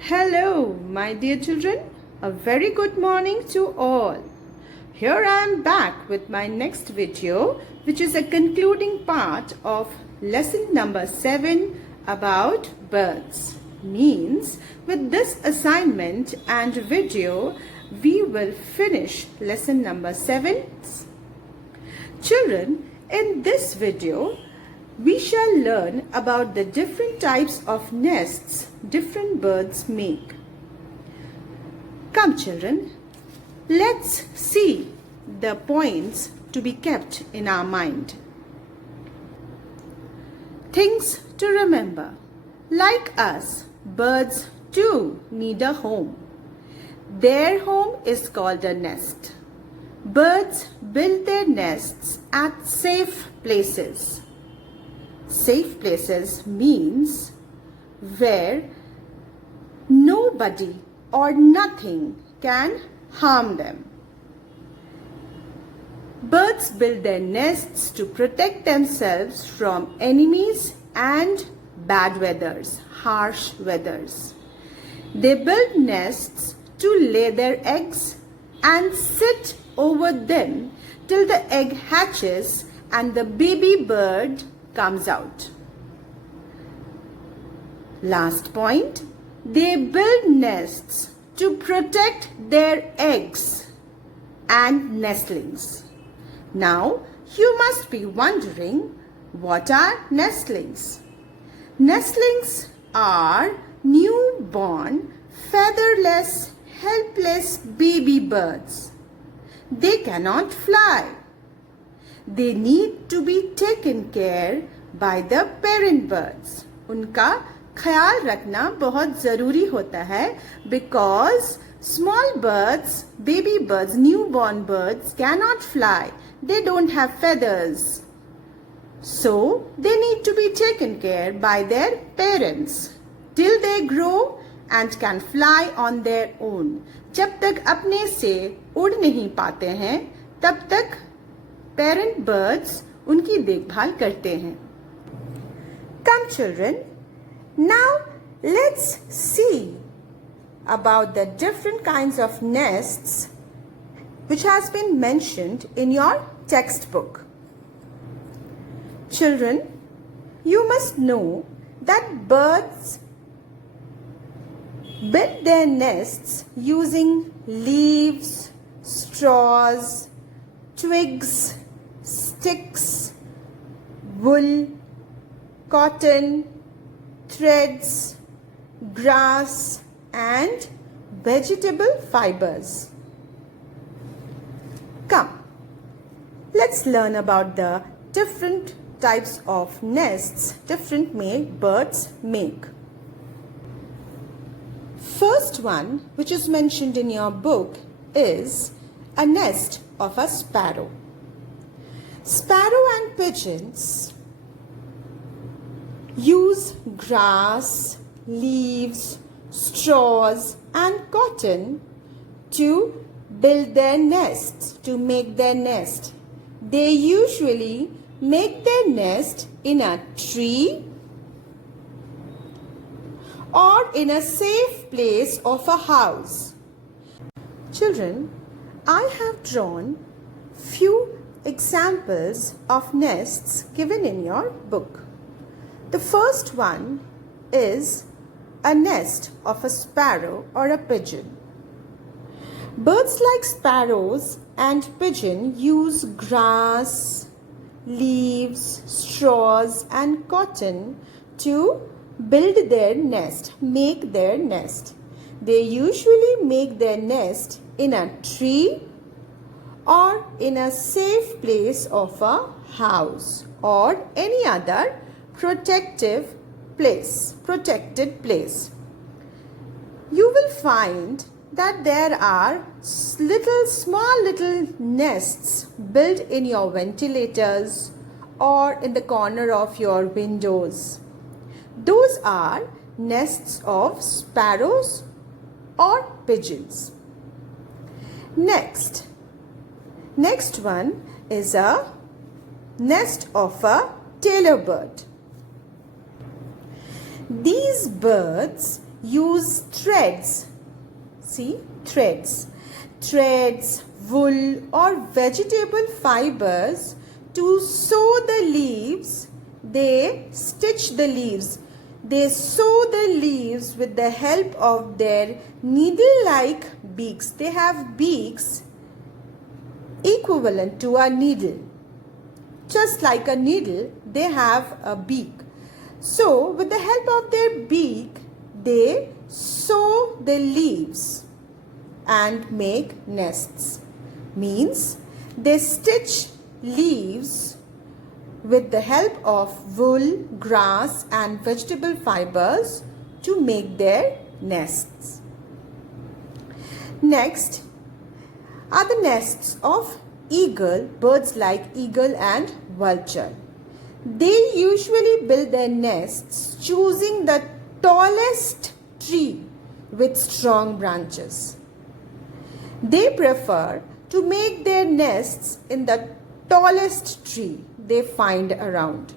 Hello, my dear children. A very good morning to all. Here I am back with my next video, which is a concluding part of lesson number 7 about birds. Means, with this assignment and video, we will finish lesson number 7. Children, in this video, we shall learn about the different types of nests different birds make. Come children, let's see the points to be kept in our mind. Things to remember. Like us, birds too need a home. Their home is called a nest. Birds build their nests at safe places. Safe places means where nobody or nothing can harm them. Birds build their nests to protect themselves from enemies and bad weathers, harsh weathers. They build nests to lay their eggs and sit over them till the egg hatches and the baby bird comes out. Last point, they build nests to protect their eggs and nestlings. Now, you must be wondering, what are nestlings? Nestlings are newborn, featherless, helpless baby birds. They cannot fly. They need to be taken care by the parent birds. उनका ख्याल रखना बहुत ज़रूरी होता है because small birds, baby birds, newborn birds cannot fly. They don't have feathers. So they need to be taken care by their parents till they grow and can fly on their own. जब तक अपने से उड़ नहीं पाते हैं, तब तक parent birds उनकी देखभाल करते हैं. Come children, now let's see about the different kinds of nests which has been mentioned in your textbook. Children, you must know that birds build their nests using leaves, straws, twigs, sticks, wool, cotton, threads, grass and vegetable fibers. Come, let's learn about the different types of nests different birds make. First one, which is mentioned in your book, is a nest of a sparrow. Sparrow and pigeons use grass, leaves, straws and cotton to build their nests, to make their nest. They usually make their nest in a tree or in a safe place of a house. Children, I have drawn few examples of nests given in your book. The first one is a nest of a sparrow or a pigeon. Birds like sparrows and pigeon use grass, leaves, straws and cotton to build their nest, make their nest. They usually make their nest in a tree or in a safe place of a house or any other protected place. You will find that there are small little nests built in your ventilators or in the corner of your windows. Those are nests of sparrows or pigeons. Next one is a nest of a Tailor bird. These birds use threads. See, threads. Threads, wool or vegetable fibers to sew the leaves. They stitch the leaves. They sew the leaves with the help of their needle-like beaks. They have beaks equivalent to a needle. Just like a needle, they have a beak. So, with the help of their beak, they sew the leaves and make nests. Means they stitch leaves with the help of wool, grass and vegetable fibers to make their nests. Next are the nests of eagle, birds like eagle and vulture. They usually build their nests choosing the tallest tree with strong branches. They prefer to make their nests in the tallest tree they find around.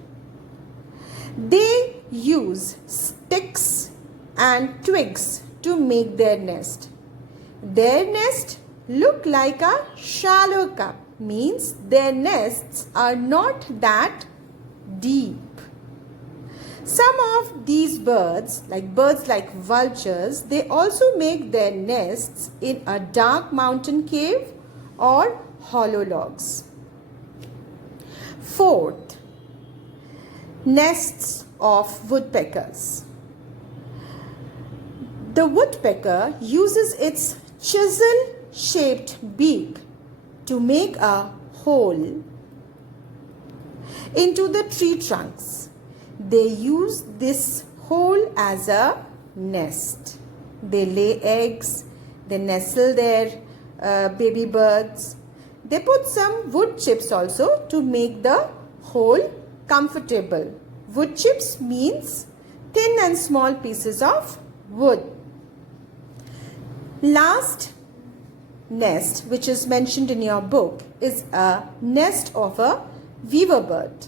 They use sticks and twigs to make their nest. Their nest look like a shallow cup, means their nests are not that deep. Some of these birds like vultures, they also make their nests in a dark mountain cave or hollow logs. Fourth, nests of woodpeckers. The woodpecker uses its chisel-shaped beak to make a hole into the tree trunks. They use this hole as a nest. They lay eggs, they nestle their baby birds. They put some wood chips also to make the hole comfortable. Wood chips means thin and small pieces of wood. Last nest, which is mentioned in your book, is a nest of a weaver bird.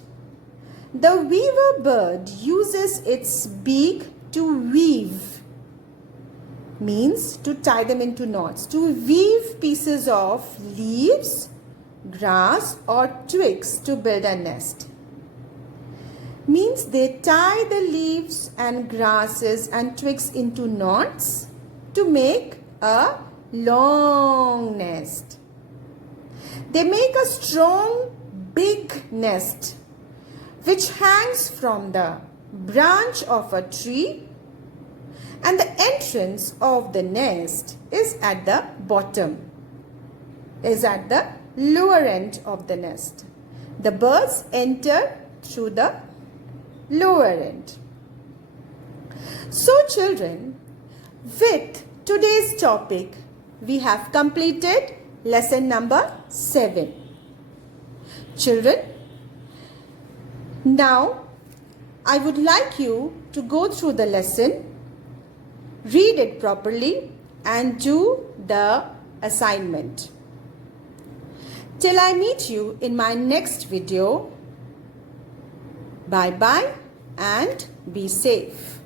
The weaver bird uses its beak to weave, means to tie them into knots, to weave pieces of leaves, grass or twigs to build a nest. Means they tie the leaves and grasses and twigs into knots to make a long nest. They make a strong, big nest which hangs from the branch of a tree, and the entrance of the nest is at the bottom, is at the lower end of the nest. The birds enter through the lower end. So children, with today's topic, we have completed lesson number 7. Children, now I would like you to go through the lesson, read it properly and do the assignment. Till I meet you in my next video, bye bye and be safe.